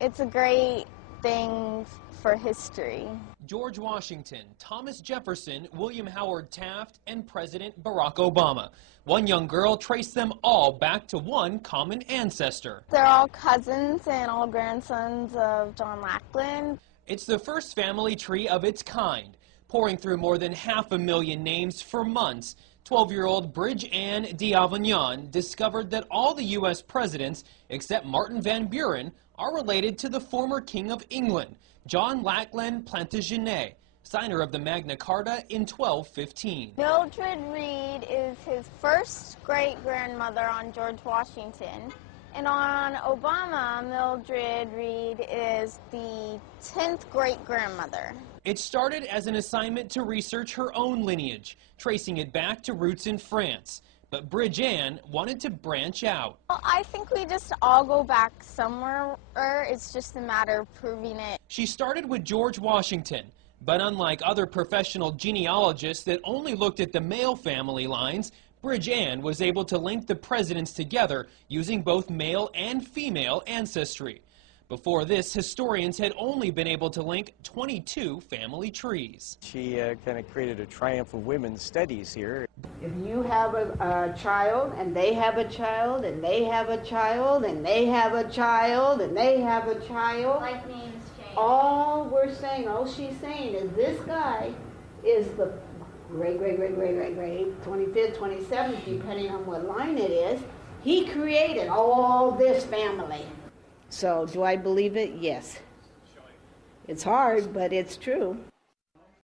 It's a great thing for history. George Washington, Thomas Jefferson, William Howard Taft, and President Barack Obama. One young girl traced them all back to one common ancestor. They're all cousins and all grandsons of John Lackland. It's the first family tree of its kind, pouring through more than 500,000 names for months. 12-year-old Bridge Ann D'Avignon discovered that all the U.S. presidents, except Martin Van Buren, are related to the former King of England, John Lackland Plantagenet, signer of the Magna Carta in 1215. Mildred Reed is his first great-grandmother on George Washington, and on Obama, Mildred Reed is the 10th great-grandmother. It started as an assignment to research her own lineage, tracing it back to roots in France. But Bridge Ann wanted to branch out. Well, I think we just all go back somewhere. It's just a matter of proving it. She started with George Washington, but unlike other professional genealogists that only looked at the male family lines, Bridge Ann was able to link the presidents together using both male and female ancestry. Before this, historians had only been able to link 22 family trees. She kind of created a triumph of women's studies here. If you have a child, and they have a child, and they have a child, and they have a child, and they have a child, Like names change. all she's saying is this guy is the great, 25th, 27th, depending on what line it is. He created all this family. So do I believe it? Yes. It's hard, but it's true.